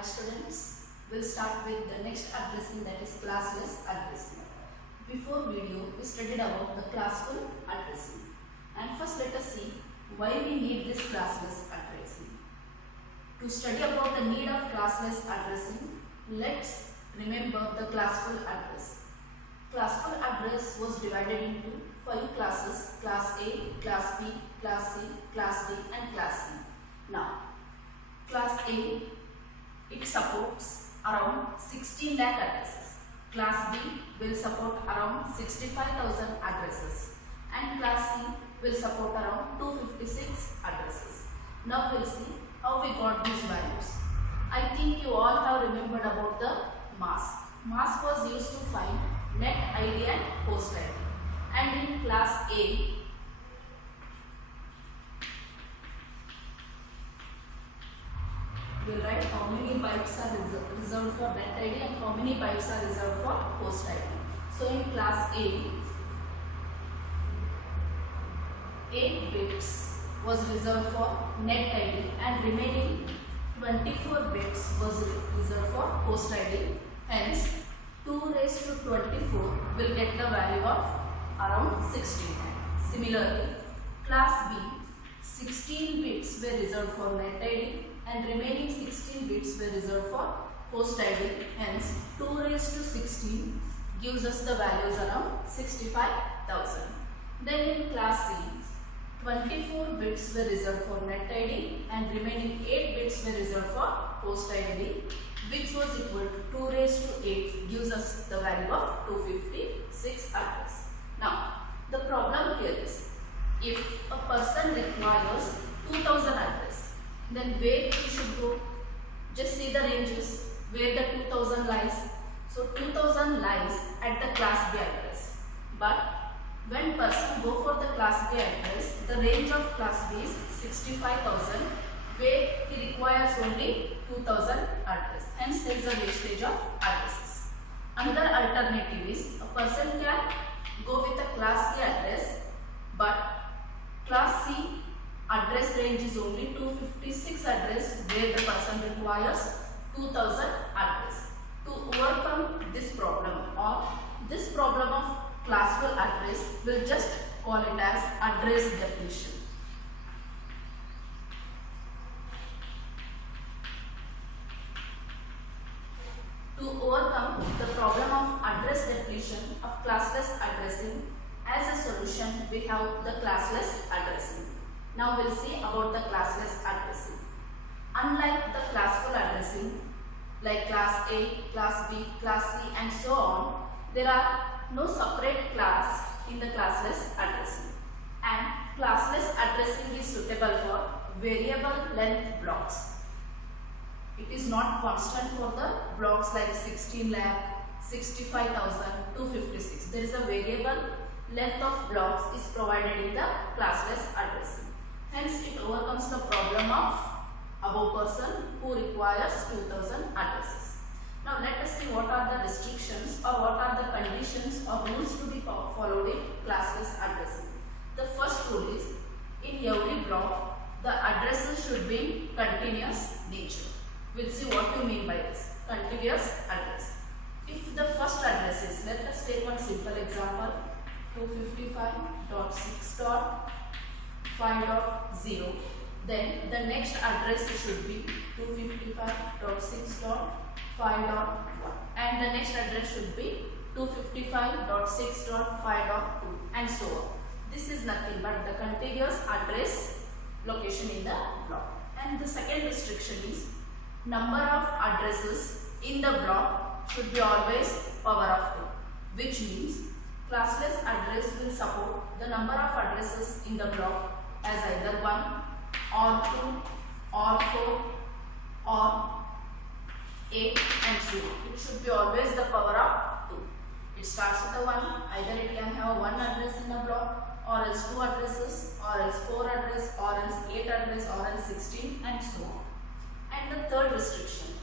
Hi students, we'll start with the next addressing, that is classless addressing. Before video, we studied about the classful addressing. And first let us see why we need this classless addressing. To study about the need of classless addressing, let's remember the classful address. Classful address was divided into 5 classes: class A, class B, class C, class D and class C. Now, class A, it supports around 16 lakh addresses. Class B will support around 65,000 addresses and class C will support around 256 addresses. Now we'll see how we got these values. I think you all have remembered about the mask. Mask was used to find net ID and host ID. And in class A, we'll write how many bytes are reserved for net ID and how many bytes are reserved for host ID. So in class A, 8 bits was reserved for net ID and remaining 24 bits was reserved for host ID. Hence, 2 raised to 24 will get the value of around 16. Similarly, class B, 16 bits were reserved for net ID and remaining 16 bits were reserved for host ID. Hence, 2 raised to 16 gives us the values around 65,000. Then in class C, 24 bits were reserved for net ID and remaining 8 bits were reserved for host ID, which was equal to 2 raised to 8 gives us the value of 256 address. Now, the problem here is, if a person requires 2000 address, then where he should go? Just see the ranges where the 2000 lies. So 2000 lies at the class B address. But when person go for the class B address, the range of class B is 65,000, where he requires only 2000 address. Hence there is a wastage of addresses. Another alternative is, a person can go with a class C address, but class C address range is only 256 address, where the person requires 2000 address. To overcome this problem, or this problem of classful address, we'll just call it as address depletion. To overcome the problem of address depletion of classless addressing, as a solution we have the classless addressing. Now we'll see about the classless addressing. Unlike the classful addressing, like class A, class B, class C and so on, there are no separate class in the classless addressing. And classless addressing is suitable for variable length blocks. It is not constant for the blocks like 16 lakh, 65,000, 256. There is a variable length of blocks is provided in the classless addressing. Hence, it overcomes the problem of above person who requires 2000 addresses. Now, let us see what are the restrictions or what are the conditions or rules to be followed in classless addressing. The first rule is, in every block, the addresses should be in continuous nature. We'll see what we mean by this. Continuous address. If the first address is, let us take one simple example, 255.6.5.0, then the next address should be 255.6.5.1 and the next address should be 255.6.5.2 and so on. This is nothing but the continuous address location in the block. And the second restriction is, number of addresses in the block should be always power of 2, which means classless address will support the number of addresses in the block as either 1 or 2 or 4 or 8 and so on. It should be always the power of 2. It starts with a 1, either it can have 1 address in the block, or else 2 addresses, or else 4 address, or else 8 address, or else 16 and so on. And the third restriction,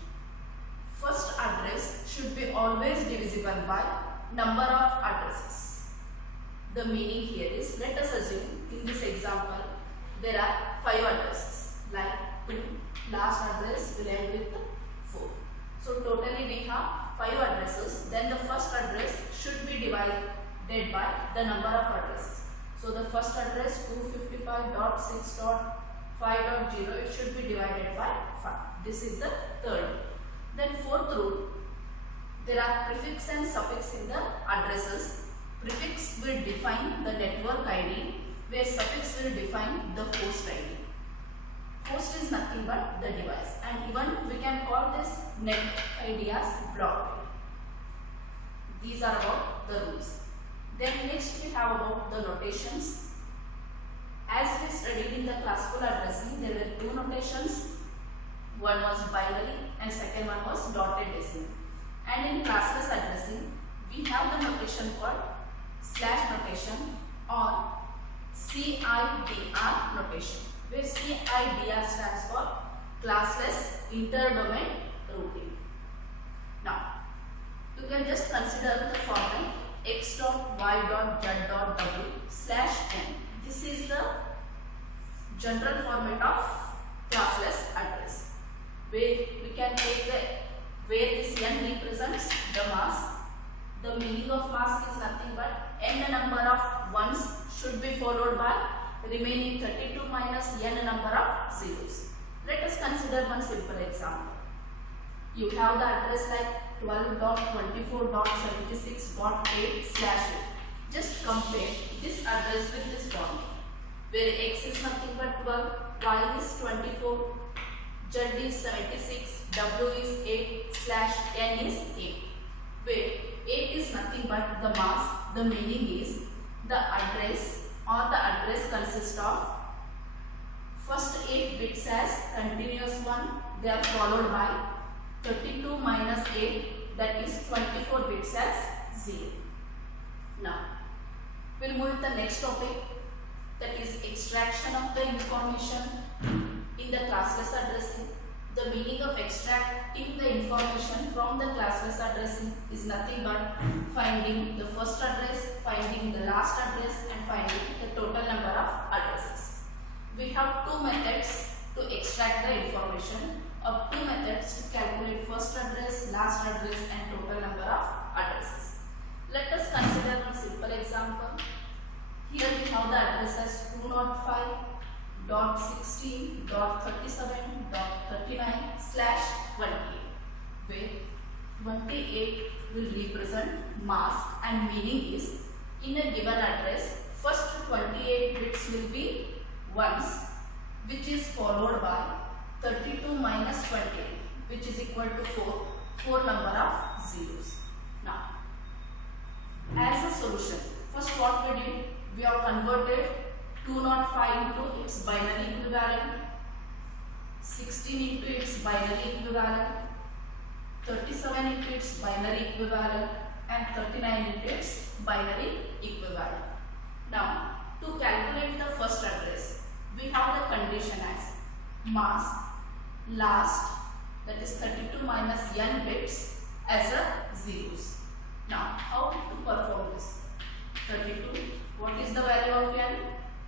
first address should be always divisible by number of addresses. The meaning here is, let us assume in this example there are 5 addresses, like 2, last address will end with 4. So totally we have 5 addresses. Then the first address should be divided by the number of addresses. So the first address 255.6.5.0, it should be divided by 5. This is the third. Then fourth rule, there are prefix and suffix in the addresses. Prefix will define the network ID, where suffix will define the host ID. Host is nothing but the device, and even we can call this net ID as block ID. These are about the rules. Then next we have about the notations. As we studied in the classical addressing, there were 2 notations. One was binary and second one was dotted decimal. And in classless addressing, we have the notation called slash notation or CIDR notation, where CIDR stands for classless interdomain routing. Now, you can just consider the format x.y.z.w/n. This is the general format of classless address, where we can take where this n represents the mask. The meaning of mask is nothing but n number of ones should be followed by remaining 32 minus n number of zeros. Let us consider one simple example. You have the address like 12.24.76.8/8. Just compare this address with this format, where x is nothing but 12, y is 24, z is 76, w is 8/n is 8. Where 8 is nothing but the mask. The meaning is the address or the address consists of first 8 bits as continuous one. They are followed by 32 minus 8, that is 24 bits as 0. Now, we'll move to the next topic, that is extraction of the information in the classless addressing. The meaning of extracting the information from the classless addressing is nothing but finding the first address, finding the last address, and finding the total number of addresses. We have 2 methods to extract the information, or 2 methods to calculate first address, last address, and total number of addresses. Let us consider one simple example. Here we have the address as 205.16.37.39/28, where 28 will represent mask, and meaning is in a given address first 28 bits will be ones, which is followed by 32 minus 28, which is equal to 4 number of zeros. Now, as a solution, first what we did, we have converted 205 into its binary equivalent, 16 into its binary equivalent, 37 into its binary equivalent, and 39 into its binary equivalent. Now, to calculate the first address, we have the condition as mask last, that is 32 minus n bits as a zeros. Now, how to perform this? 32, what is the value of n?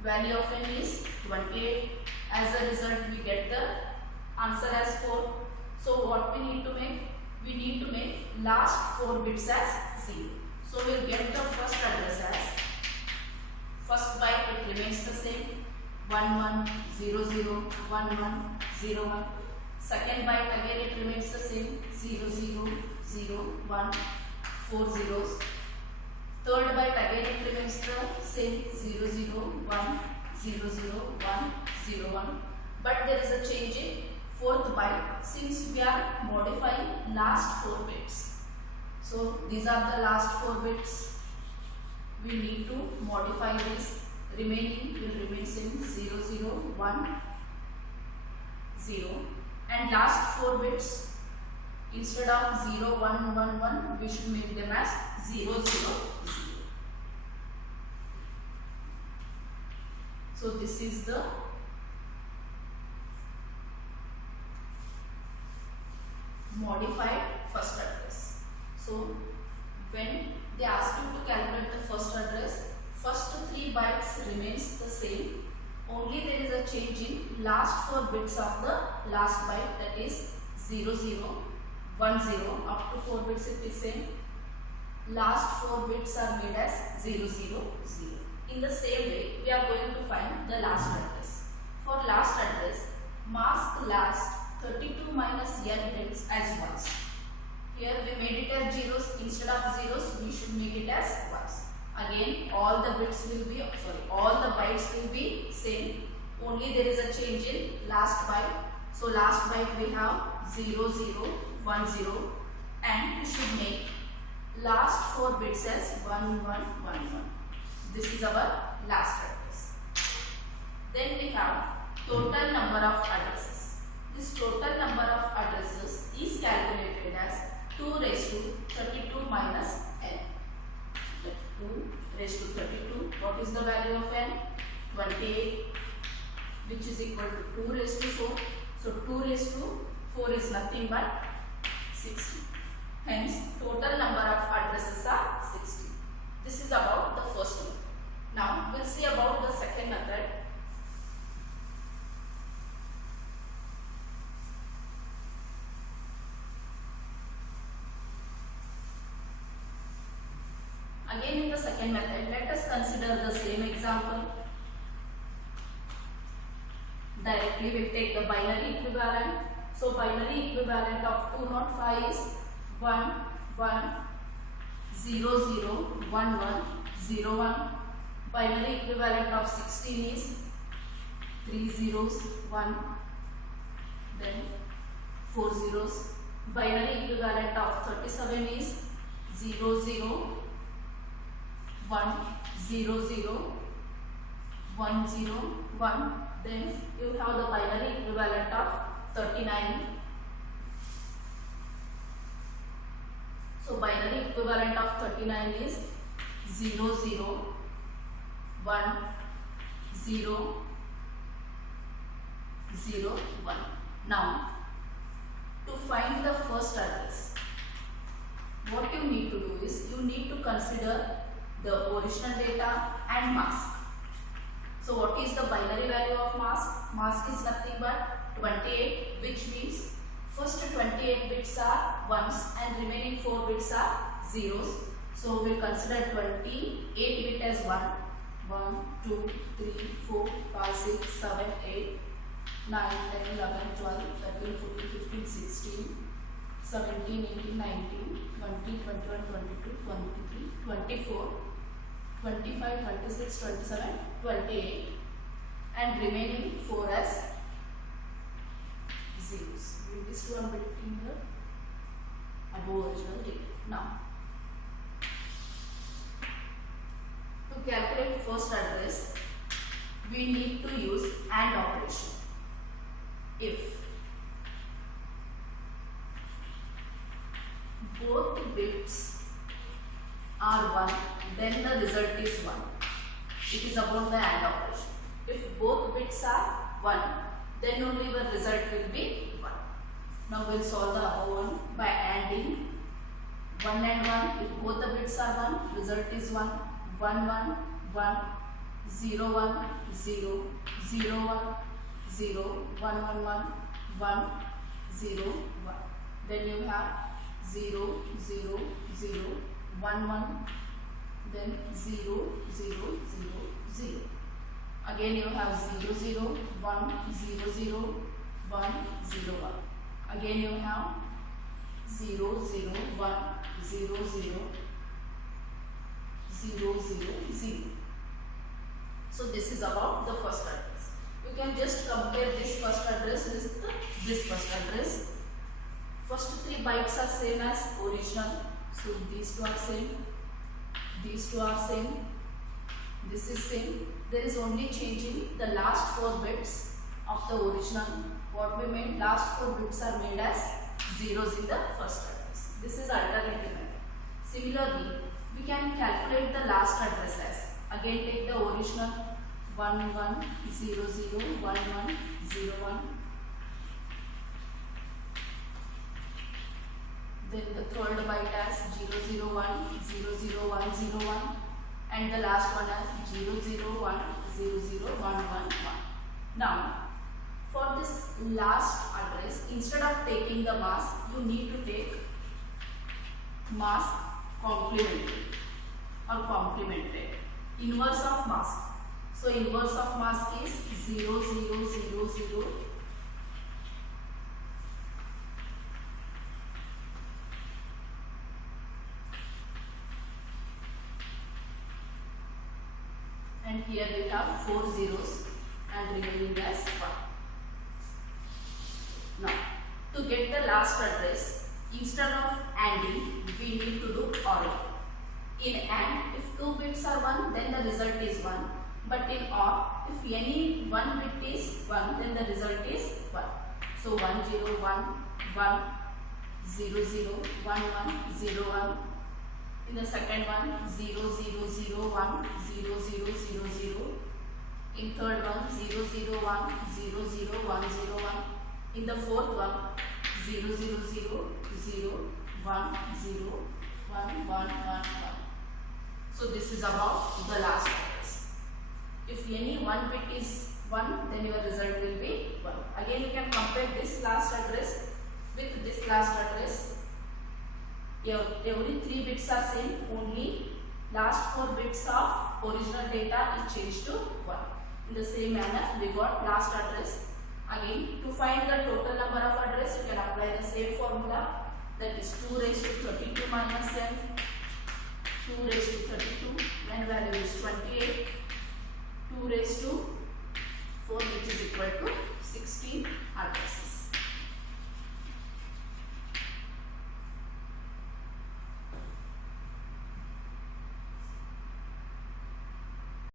Value of n is 28. As a result, we get the answer as 4. So what we need to make? We need to make last 4 bits as 0. So we'll get the first address as, first byte it remains the same, 11001101. Second byte again it remains the same, 0001, 4 zeros. Third byte again it remains the same, 001000101. But there is a change in fourth byte, since we are modifying last 4 bits. So these are the last 4 bits. We need to modify this. Remaining will remain same, 0010, and last 4 bits, instead of 0111, we should make them as 000. So this is the modified first address. So when they ask you to calculate the first address, first 3 bytes remains the same, only there is a change in last 4 bits of the last byte, that is 00, 1 0 up to 4 bits it is same. Last 4 bits are made as 0 0 0. In the same way, we are going to find the last address. For last address, mask last 32 minus n bits as ones. Here we made it as zeros. Instead of zeros, we should make it as ones. Again, all the bits will be, all the bytes will be same. Only there is a change in last byte. So last byte we have 0 0 1 0, and we should make last 4 bits as 1 1 1 1. This is our last address. Then we have total number of addresses. This total number of addresses is calculated as 2 raised to 32 minus n. 2 raised to 32. What is the value of n? 28, which is equal to 2 raised to 4. So 2 raised to 4 is nothing but 60. Hence, total number of addresses are 60. This is about the first one. Now, we'll see about the second method. Again, in the second method, let us consider the same example. Directly we take the binary equivalent. So binary equivalent of 205 is 1 1 0 0 1 1 0 1. Binary equivalent of 16 is 3 zeros 1, then 4 zeros. Binary equivalent of 37 is 0 0 1 0 0 1 0 1. Then you have the binary equivalent of 39. So binary equivalent of 39 is 0 0 1 0 0 1. Now, to find the first address, what you need to do is you need to consider the original data and mask. So what is the binary value of mask? Mask is nothing but 28, which means first 28 bits are ones and remaining 4 bits are zeros. So we will consider 28 bit as 1. 1, 2, 3, 4, 5, 6, 7, 8, 9, 10, 11, 12, 13, 14, 15, 16, 17, 18, 19, 20, 21, 22, 23, 24, 25, 26, 27, 28, and remaining 4 as zeros. Bring this to 1 bit here above original data. Now, to calculate first address, we need to use AND operation. If both bits are 1, then the result is 1. It is about the AND operation. If both bits are 1, then only the result will be 1. Now we will solve the above one by ANDing 1 and 1. If both the bits are 1, result is 1. 1 1 1 0 1 0 0 1 0 1 1 1 1 0 1. Then you have 0 0 0 1 1, then 0 0 0 0. Again you have 0 0 1 0 0 1 0 1. Again you have 0 0 1 0 0 0 0 0. So this is about the first address. You can just compare this first address with this first address. First 3 bytes are same as original. So these two are same. These two are same. This is same. There is only changing the last 4 bits of the original. What we made, last 4 bits are made as zeros in the first address. This is alternative method. Similarly, we can calculate the last address as, again take the original 1 1 0 0 1 1 0 1. Then the third byte as 0 0 1 0 0 1 0 1, and the last one as 0 0 1 0 0 1 1 1. Now, for this last address, address, instead of taking the mass, you need to take mass complementary or complemented. Inverse of mass. So inverse of mass is 0, 0, 0, 0. And here we have 4 zeros and remaining as 1. Now, to get the last address, instead of ANDing, we need to do OR. In AND, if 2 bits are 1, then the result is 1. But in OR, if any one bit is 1, then the result is 1. So 1, 0, 1, 1, 0, 0, 1, 1, 0, 1. In the second one, 0, 0, 0, 1, 0, 0, 0, 0. In third one, 0, 0, 1, 0, 0, 1, 0, 1. In the fourth one, 0, 0, 0, 0, 1, 0, 1, 1, 1, 1. So this is about the last address. If any one bit is 1, then your result will be 1. Again, you can compare this last address with this last address. Every 3 bits are same, only last 4 bits of original data is changed to 1. In the same manner, we got last address. Again, to find the total number of address, you can apply the same formula, that is 2 raised to 32 minus n, 2 raised to 32, n value is 28, 2 raised to 4, which is equal to 16 addresses.